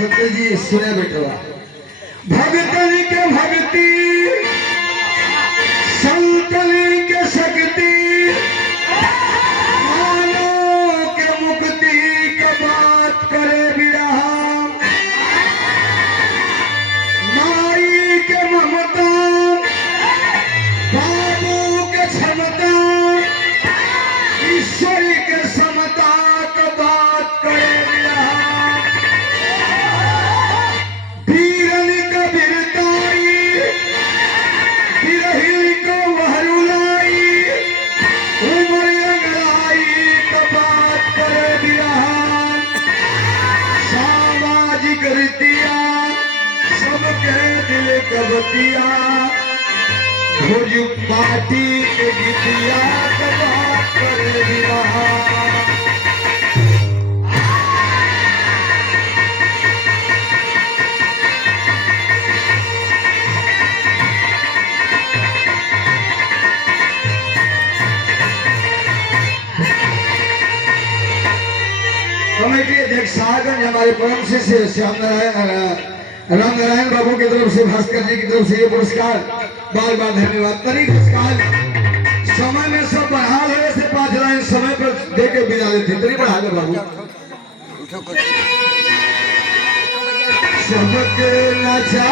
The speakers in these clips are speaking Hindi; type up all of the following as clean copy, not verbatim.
सत्यजी सुने बेटवा भगतन के भक्ति संतन के शक्ति मानव के मुक्ति का बात करे बिरहा माई के ममता बाबू के क्षमता ईश्वर के समता का बात करे कबतिया भोज पार्टी के गीतिया बात करे बिरहा कमेटी अध्यक्ष सागंज हमारे परम शिष्य श्याम नारायण राम नारायण बाबू की तरफ से भास्कर जी की तरफ से ये पुरस्कार बार बार धन्यवाद। तरीक समय में सब बढ़ा रहे से 5 लाइन समय पर दे के बिना देते तरी बढ़ा दे बाबू सबके नचा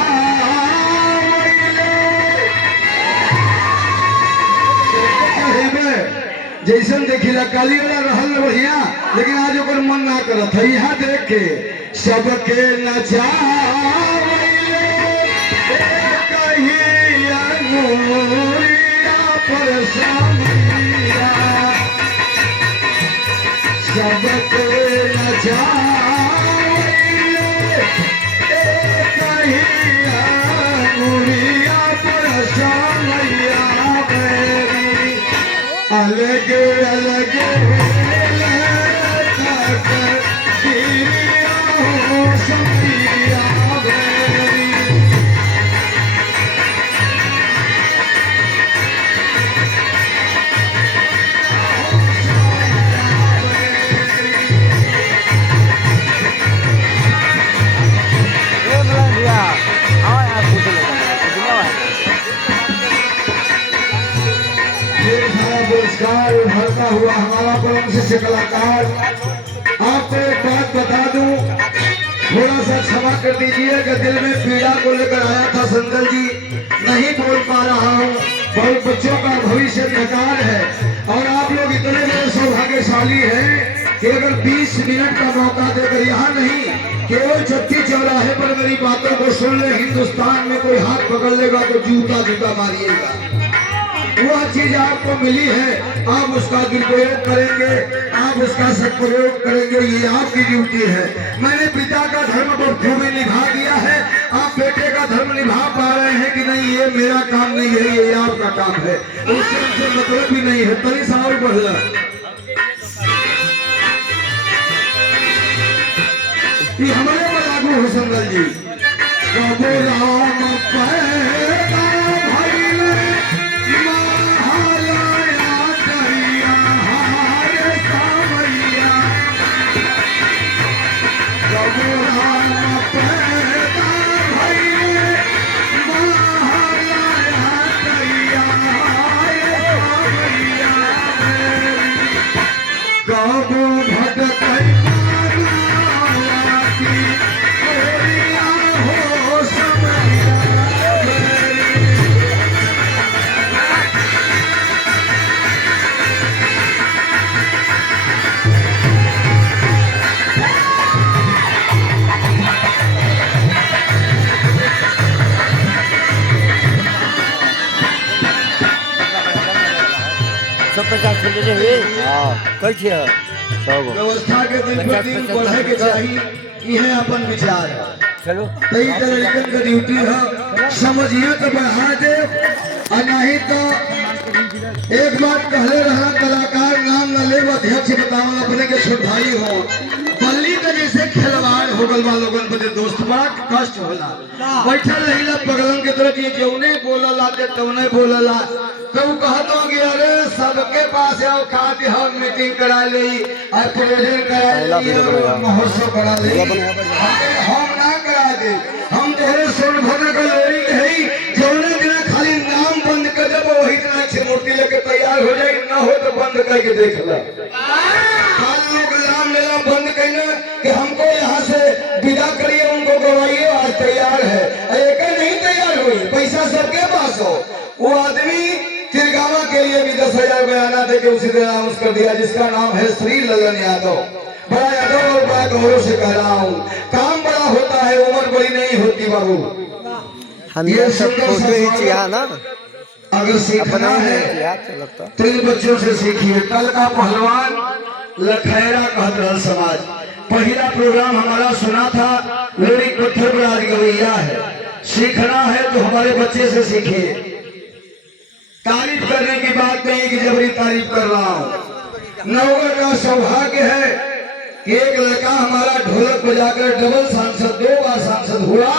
जैसन देखिला काली वाला रहल बढ़िया लेकिन आज ओकर मन ना करत है यहाँ देख के सबके नचा सबके नचा अलग अलग पुरस्कार उभरता हुआ हमारा परम शिष्य कलाकार आपको एक बात बता दूं थोड़ा सा क्षमा कर दीजिएगा दिल में पीड़ा को लेकर आया था संदल जी नहीं बोल पा रहा हूँ बहुत बच्चों का भविष्य बेकार है और आप लोग इतने बड़े सौभाग्यशाली हैं कि अगर 20 मिनट का मौका देकर यहाँ नहीं केवल चौथी चौराहे पर मेरी बातों को सुन ले हिंदुस्तान में कोई हाथ पकड़ लेगा तो जूता जूता मारिएगा वह चीज आपको मिली है आप उसका दुरुपयोग करेंगे आप उसका सदुपयोग करेंगे ये आपकी ड्यूटी है। मैंने पिता का धर्म बखूबी निभा दिया है आप बेटे का धर्म निभा पा रहे हैं कि नहीं ये मेरा काम नहीं है ये आपका काम है उससे मतलब भी नहीं है तरी साल बढ़ ये हमारे पर लागू हो संदल जी राम व्यवस्था के दिन पर दिन बढ़े के चाहिए यह अपन विचार है चलो कई तरह का ड्यूटी है समझिए तो बढ़ा दे और नहीं तो एक बात कहले रहा कलाकार नाम न ले अध्यक्ष बताओ अपने के छोट भाई हो बल्ली का जैसे खिलवाड़ हो गल लोगन बदे दोस्त बड़ा कष्ट होला बैठल रहिला पगलन के तरफ ये जौने बोलला दे तौने बोलला तो कहतो कि अरे सबके पास आओ खाती हम मीटिंग करा ली और प्रेजेंट करा ली और महोत्सव करा ली हम ना के हम तोहरे सोनभद्र का लोरी के हई जौने दिन खाली नाम बंद कर देबो वही दिन से मूर्ति लेके तैयार हो जाई, ना हो तो बंद करके देख ला। कल लोग नाम लेना बंद करना कि हमको यहाँ से विदा करिए, उनको गवाइए, आज तैयार है। एक नहीं तैयार हुई, पैसा सबके पास हो। वो आदमी तिरगावा के लिए भी 10,000 बयाना दे के उसी दिन अनाउंस कर दिया, जिसका नाम है श्री ललन यादव। बड़ा यादव और बड़ा गौरव से कह रहा हूँ, काम बड़ा होता है, उम्र बड़ी नहीं होती बाबू। हम ये सब फोटो खींचिया ना, अगर सीखना है तो इन बच्चों से सीखिए। कल का पहलवान लखैरा कहतरल समाज पहला प्रोग्राम हमारा सुना था, लोरी पत्थर पर आज गवैया है। सीखना है तो हमारे बच्चे से सीखिए। तारीफ करने की बात नहीं कि जबरी तारीफ कर रहा हूँ। नौगढ़ का सौभाग्य है कि एक लड़का हमारा ढोलक बजाकर डबल सांसद, 2 बार सांसद हुआ,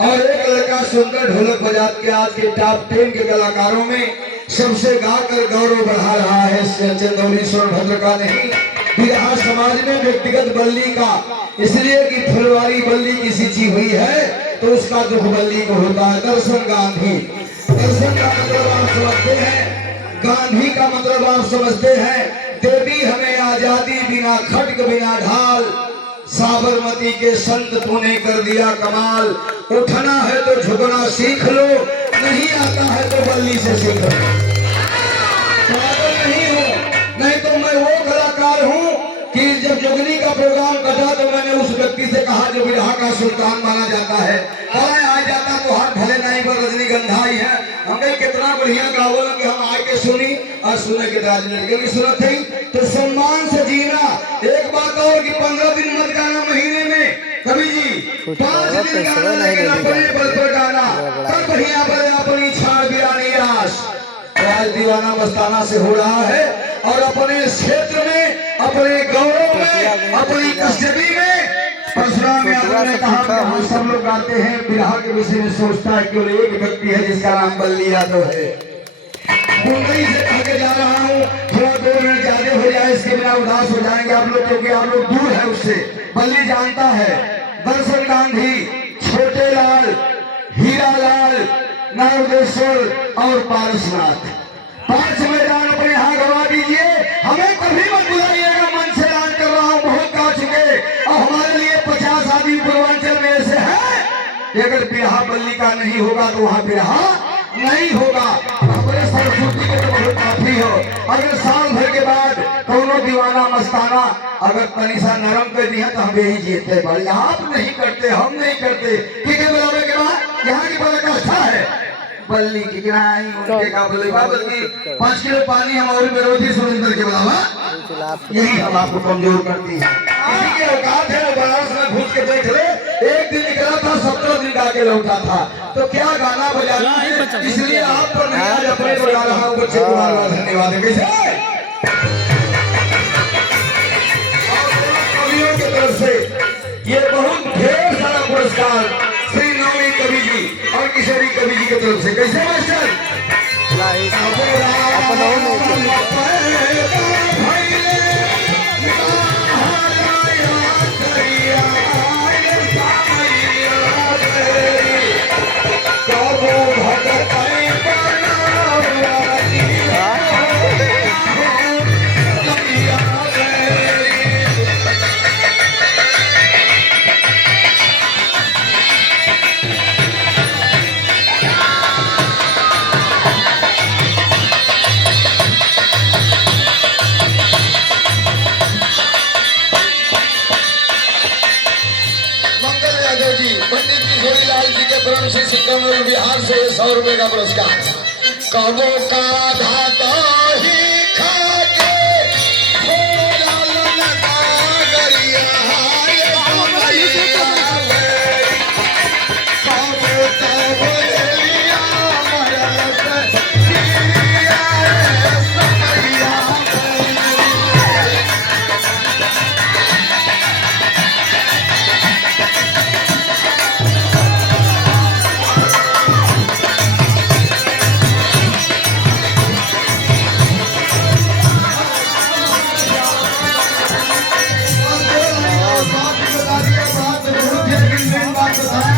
और एक लड़का सुंदर ढोलक बजा के आज के टॉप 10 के कलाकारों में सबसे गाकर गौरव बढ़ा रहा है। चंदौली सोनभद्र का नहीं, बिहार समाज में व्यक्तिगत बल्ली का, इसलिए कि फुलवारी बल्ली की सिंची हुई है तो उसका दुख बल्ली को होता है। दर्शन गांधी, दर्शन का मतलब आप समझते हैं, गांधी का मतलब आप समझते हैं। देवी हमें आजादी बिना खड्ग बिना ढाल, साबरमती के संत तूने कर दिया कमाल। उठना है तो झुकना सीख लो, नहीं आता है तो बल्ली से सीख लो। पागल नहीं हो, नहीं तो मैं वो कलाकार हूँ कि जब जोगनी का प्रोग्राम कटा तो मैंने उस व्यक्ति से कहा जो बिरहा का सुल्तान माना जाता है, आ जाता तो हाथ भले नहीं पर रजनीगंधा ही है। हमें कितना बढ़िया गावल कि हम आके सुनी और सुने के राजनीति की सुनत थी तो सम्मान से जीना। एक बात और कि 15 दिन मत गाना महीने में, कवि जी 5 दिन गाना, लेकिन अपने बल पर गाना, तब बढ़िया बल अपनी छाड़ बिरानी आस। आज दीवाना मस्ताना से हो रहा है और अपने क्षेत्र में, अपने गौरव में, अपनी कस्टडी में परशुराम यादव ने कहा कि हम सब लोग गाते हैं, बिरहा के विषय में सोचता है केवल एक व्यक्ति है जिसका नाम बल्ली यादव है। मुंबई से कह के जा रहा हूँ, थोड़ा 2 मिनट ज्यादा हो जाए इसके बिना उदास हो जाएंगे आप लोग, क्योंकि आप लोग दूर है उससे। बल्ली जानता है, दर्शन गांधी, छोटे लाल, हीरा लाल, नागेश्वर और पारसनाथ, 5 मैदान अपने यहाँ गवा दीजिए। हमें कभी मत बुलाइएगा, मन से ऐलान कर रहा हूँ, बहुत गा चुके और हमारे लिए 50 आदमी पूर्वांचल में ऐसे है कि अगर बिरहा बल्ली का नहीं होगा तो वहाँ बिरहा नहीं होगा। हमारे सरस्वती के तो बहुत काफी हो। अगर साल भर के बाद दोनों दीवाना मस्ताना अगर तनिषा नरम कर दिया तो हम यही जीतते बड़े। आप नहीं करते, हम नहीं करते, ठीक है। बराबर के बाद यहाँ की बड़ा कष्टा है बल्ली की गिराई उनके का बल्ली 5 किलो पानी हमारे विरोधी सुरेंद्र के बराबर, यही हम आपको कमजोर करती है। इसी के औकात है, बनारस में घुस के देख ले, एक दिन निकला था 17 दिन गा के लौटा था, तो क्या गाना बजाना है। इसलिए आप पर नहीं आज अपने बजा रहा हूँ। बच्चे कुमार धन्यवाद है। कैसे कवियों की तरफ से ये बहुत ढेर सारा पुरस्कार श्री नवमी कवि जी और किशोरी कवि जी की तरफ से। कैसे मास्टर बिहार से 100 रुपए का पुरस्कार। कबो का धाता ही खाके बताया